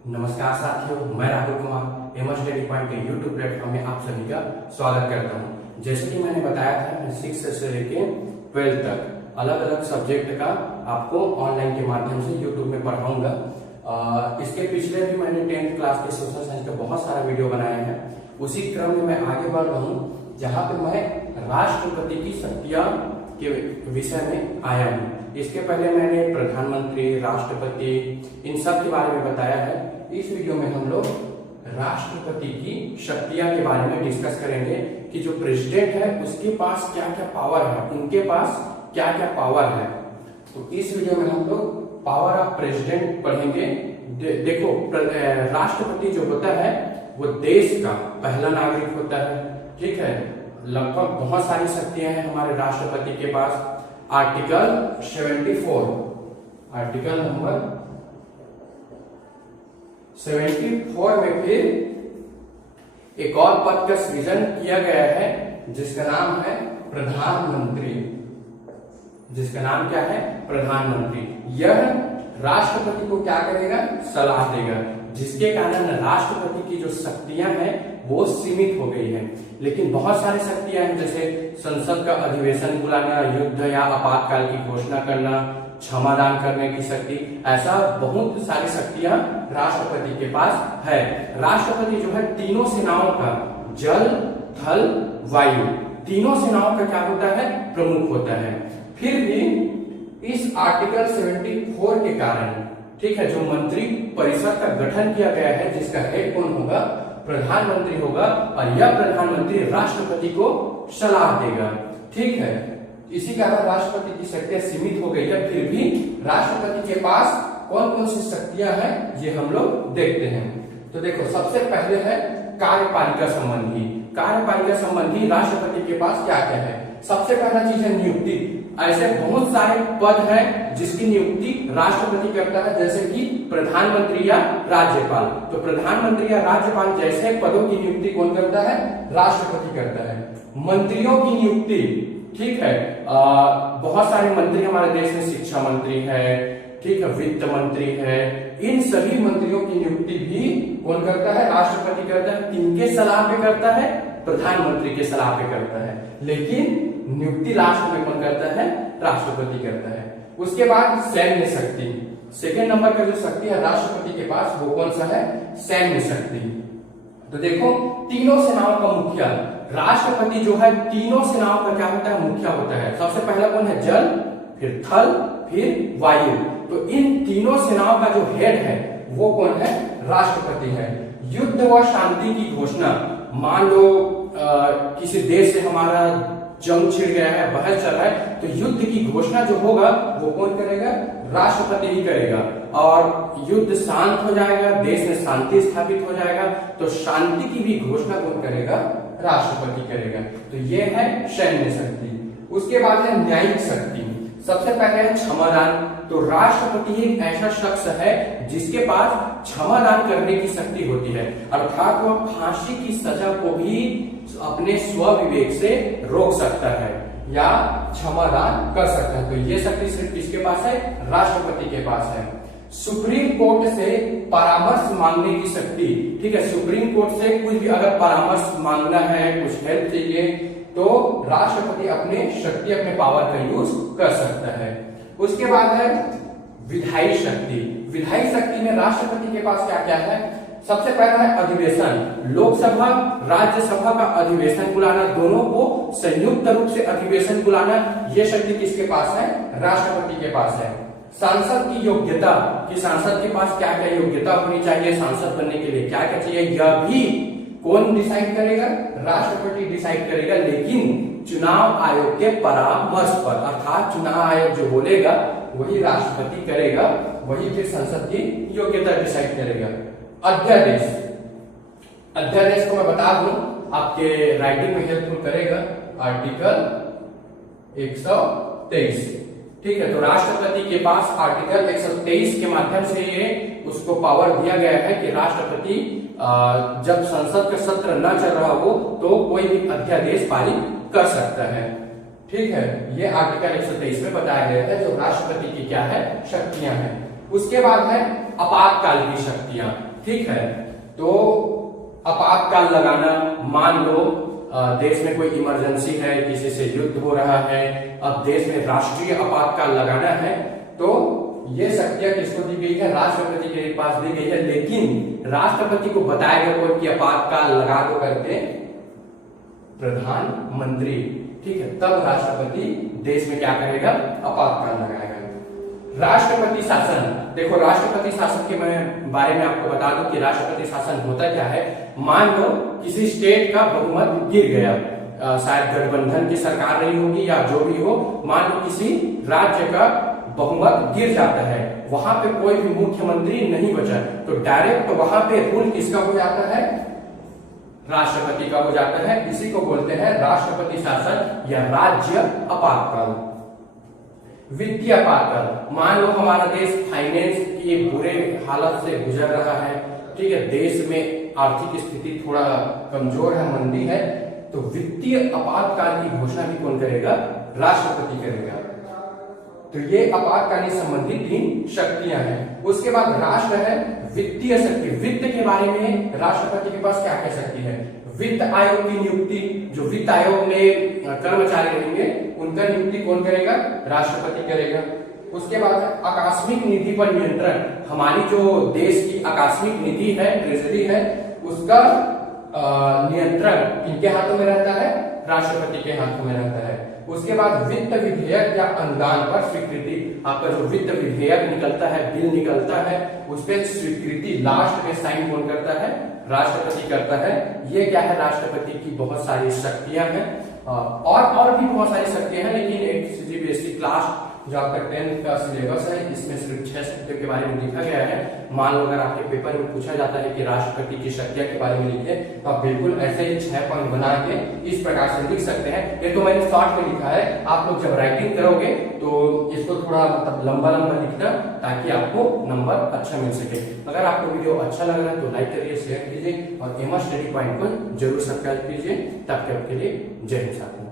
नमस्कार साथियों, मैं Rahul Kumar M study point के यूट्यूब प्लेटफॉर्म में आप सभी का स्वागत करता हूं। जैसे कि मैंने बताया था, मैं 6 से लेके 12 तक अलग अलग सब्जेक्ट का आपको ऑनलाइन के माध्यम से यूट्यूब में पढ़ाऊंगा। इसके पिछले भी मैंने 10th क्लास के सोशल साइंस का बहुत सारा वीडियो बनाया है। उसी क्रम में मैं आगे बढ़ रहा हूँ, जहाँ पे मैं राष्ट्रपति की शक्तियां के विषय में आया हूँ। इसके पहले मैंने प्रधानमंत्री, राष्ट्रपति, इन सब के बारे में बताया है। इस वीडियो में हम लोग राष्ट्रपति की शक्तियां के बारे में डिस्कस करेंगे कि जो प्रेसिडेंट है उसके पास क्या क्या पावर है, उनके पास क्या क्या पावर है। तो इस वीडियो में हम लोग पावर ऑफ प्रेसिडेंट पढ़ेंगे। देखो, राष्ट्रपति जो होता है वो देश का पहला नागरिक होता है। ठीक है, लगभग बहुत सारी शक्तियां हैं हमारे राष्ट्रपति के पास। आर्टिकल 74, आर्टिकल नंबर 74 में फिर एक और पद का सृजन किया गया है जिसका नाम है प्रधानमंत्री। जिसका नाम क्या है? प्रधानमंत्री। यह राष्ट्रपति को क्या करेगा? सलाह देगा, जिसके कारण राष्ट्रपति की जो शक्तियां हैं वो सीमित हो गई है। लेकिन बहुत सारी शक्तियां हैं, जैसे संसद का अधिवेशन बुलाना, युद्ध या आपातकाल की घोषणा करना, क्षमादान करने की शक्ति, ऐसा बहुत सारी शक्तियां राष्ट्रपति के पास है। राष्ट्रपति जो है तीनों सेनाओं का, जल, थल, वायु, तीनों सेनाओं का क्या होता है? प्रमुख होता है। फिर भी इस आर्टिकल 74 के कारण, ठीक है, जो मंत्री परिषद का गठन किया गया है, जिसका हेड कौन होगा? प्रधानमंत्री होगा, और यह प्रधानमंत्री राष्ट्रपति को सलाह देगा। ठीक है, इसी कारण राष्ट्रपति की शक्तियां सीमित हो गई है। फिर भी राष्ट्रपति के पास कौन कौन सी शक्तियां हैं ये हम लोग देखते हैं। तो देखो, सबसे पहले है कार्यपालिका संबंधी। कार्यपालिका संबंधी राष्ट्रपति के पास क्या क्या है? सबसे पहला चीज है नियुक्ति। ऐसे बहुत सारे पद हैं जिसकी नियुक्ति राष्ट्रपति करता है, जैसे कि प्रधानमंत्री या राज्यपाल। तो प्रधानमंत्री या राज्यपाल जैसे पदों की नियुक्ति कौन करता है? राष्ट्रपति करता है। मंत्रियों की नियुक्ति, ठीक है, बहुत सारे मंत्री हमारे देश में, शिक्षा मंत्री है, ठीक है, वित्त मंत्री है, इन सभी मंत्रियों की नियुक्ति भी कौन करता है? राष्ट्रपति करता है। किनके सलाह पे करता है? प्रधानमंत्री के सलाह पे करता है। लेकिन नियुक्ति लास्ट में कौन करता है? राष्ट्रपति करता है। उसके बाद सैन्य शक्ति, सेकेंड नंबर का जो शक्ति है राष्ट्रपति के पास, वो कौन सा है? सैन्य शक्ति। तो देखो, तीनों सेनाओं का मुखिया राष्ट्रपति जो है, तीनों सेनाओं का क्या होता है? मुखिया होता है। सबसे पहला कौन है? जल, फिर थल, फिर वायु। तो इन तीनों सेनाओं का जो हेड है वो कौन है? राष्ट्रपति है। युद्ध व शांति की घोषणा, मान लो किसी देश से हमारा जंग छिड़ गया है, बहस चल रहा है, तो युद्ध की घोषणा जो होगा वो कौन करेगा? राष्ट्रपति ही करेगा। और युद्ध शांत हो जाएगा, देश में शांति स्थापित हो जाएगा, तो शांति की भी घोषणा कौन करेगा? राष्ट्रपति करेगा। तो ये है सैन्य शक्ति। उसके बाद है न्यायिक शक्ति। सबसे पहले है क्षमादान। तो राष्ट्रपति एक ऐसा शख्स है जिसके पास क्षमादान करने की शक्ति होती है, अर्थात वह फांसी की सजा को भी अपने स्वविवेक से रोक सकता है या क्षमादान कर सकता है। तो ये शक्ति सिर्फ किसके पास है? राष्ट्रपति के पास है। सुप्रीम कोर्ट से परामर्श मांगने की शक्ति, ठीक है, सुप्रीम कोर्ट से कुछ भी अगर परामर्श मांगना है, कुछ हेल्प चाहिए, तो राष्ट्रपति अपने शक्ति, अपने पावर का यूज कर सकता है। उसके बाद है विधायी शक्ति। विधायी शक्ति में राष्ट्रपति के पास क्या क्या है? सबसे पहला है अधिवेशन। लोकसभा, राज्यसभा का अधिवेशन बुलाना, दोनों को संयुक्त रूप से अधिवेशन बुलाना, यह शक्ति किसके पास है? राष्ट्रपति के पास है। सांसद की योग्यता, कि सांसद के पास क्या क्या योग्यता होनी चाहिए, सांसद बनने के लिए क्या क्या चाहिए, यह भी कौन डिसाइड करेगा? राष्ट्रपति डिसाइड करेगा, लेकिन चुनाव आयोग के परामर्श पर, अर्थात चुनाव आयोग जो बोलेगा वही राष्ट्रपति करेगा, वही फिर संसद की योग्यता डिसाइड करेगा। अध्यादेश, अध्यादेश को मैं बता दूं, आपके राइटिंग में हेल्पफुल करेगा। आर्टिकल 123, ठीक है। तो राष्ट्रपति के पास आर्टिकल 123 के माध्यम से ये उसको पावर दिया गया है कि राष्ट्रपति जब संसद का सत्र न चल रहा हो तो कोई भी अध्यादेश पारित कर सकता है। ठीक है, ये आर्टिकल 123 में बताया गया है जो राष्ट्रपति की क्या है? शक्तियां हैं। उसके बाद है आपातकाल की शक्तियां। ठीक है। तो आपातकाल लगाना, मान लो देश में कोई इमरजेंसी है, किसी से युद्ध हो रहा है, अब देश में राष्ट्रीय आपातकाल लगाना है, तो ये शक्तियां किसको दी गई है? राष्ट्रपति के पास दी गई है। लेकिन राष्ट्रपति को बताया गया कि आपातकाल लगा दो करके प्रधानमंत्री, ठीक है, तब राष्ट्रपति देश में क्या करेगा? आपातकाल लगाएगा। राष्ट्रपति शासन, देखो राष्ट्रपति शासन के मैं बारे में आपको बता दूं कि राष्ट्रपति शासन होता क्या है। मान लो किसी स्टेट का बहुमत गिर गया, शायद गठबंधन की सरकार रही होगी या जो भी हो, मान लो किसी राज्य का बहुमत गिर जाता है, वहां पे कोई भी मुख्यमंत्री नहीं बचा, तो डायरेक्ट वहां पे रूल किसका हो जाता है? राष्ट्रपति का हो जाता है। इसी को बोलते हैं राष्ट्रपति शासन या राज्य आपातकाल। वित्तीय आपातकाल, मान लो हमारा देश फाइनेंस की बुरे हालत से गुजर रहा है, ठीक है, देश में आर्थिक स्थिति थोड़ा कमजोर है, मंदी है, तो वित्तीय आपातकाल की घोषणा भी कौन करेगा? राष्ट्रपति करेगा। तो ये आपातकालीन संबंधी 3 शक्तियां हैं। उसके बाद राष्ट्र है वित्तीय शक्ति। वित्त के बारे में राष्ट्रपति के पास क्या कह सकती है? वित्त आयोग की नियुक्ति, जो वित्त आयोग में कर्मचारी रहेंगे उनका नियुक्ति कौन करेगा? राष्ट्रपति करेगा। उसके बाद आकस्मिक निधि पर नियंत्रण, हमारी जो देश की आकस्मिक निधि है, ट्रेजरी है, उसका नियंत्रण किनके हाथों में रहता है? राष्ट्रपति के हाथों में रहता है। उसके बाद वित्त विधेयक या अनुदान पर स्वीकृति, आपका जो वित्त विधेयक निकलता है, बिल निकलता है, उस पर स्वीकृति लास्ट में साइन कौन करता है? राष्ट्रपति करता है। ये क्या है? राष्ट्रपति की बहुत सारी शक्तियां हैं और भी बहुत सारी शक्तियां हैं, लेकिन एक सीबीएसई क्लास जो आपका 10th का सिलेबस है, इसमें सिर्फ 6 शक्तियों के बारे में लिखा गया है। मान लो अगर आपके पेपर में पूछा जाता है कि राष्ट्रपति की शक्तियां के बारे में लिखिए, तो आप बिल्कुल ऐसे ही 6 पॉइंट बना के इस प्रकार से लिख सकते हैं। ये तो मैंने शॉर्ट में लिखा है, आप लोग जब राइटिंग करोगे तो इसको थोड़ा मतलब लंबा लिखना, ताकि आपको नंबर अच्छा मिल सके। अगर आपको वीडियो अच्छा लग रहा है तो लाइक करिए, शेयर कीजिए और एमा स्टडी पॉइंट को जरूर सब्सक्राइब कीजिए। तब तक के लिए जय हिंद साथियों।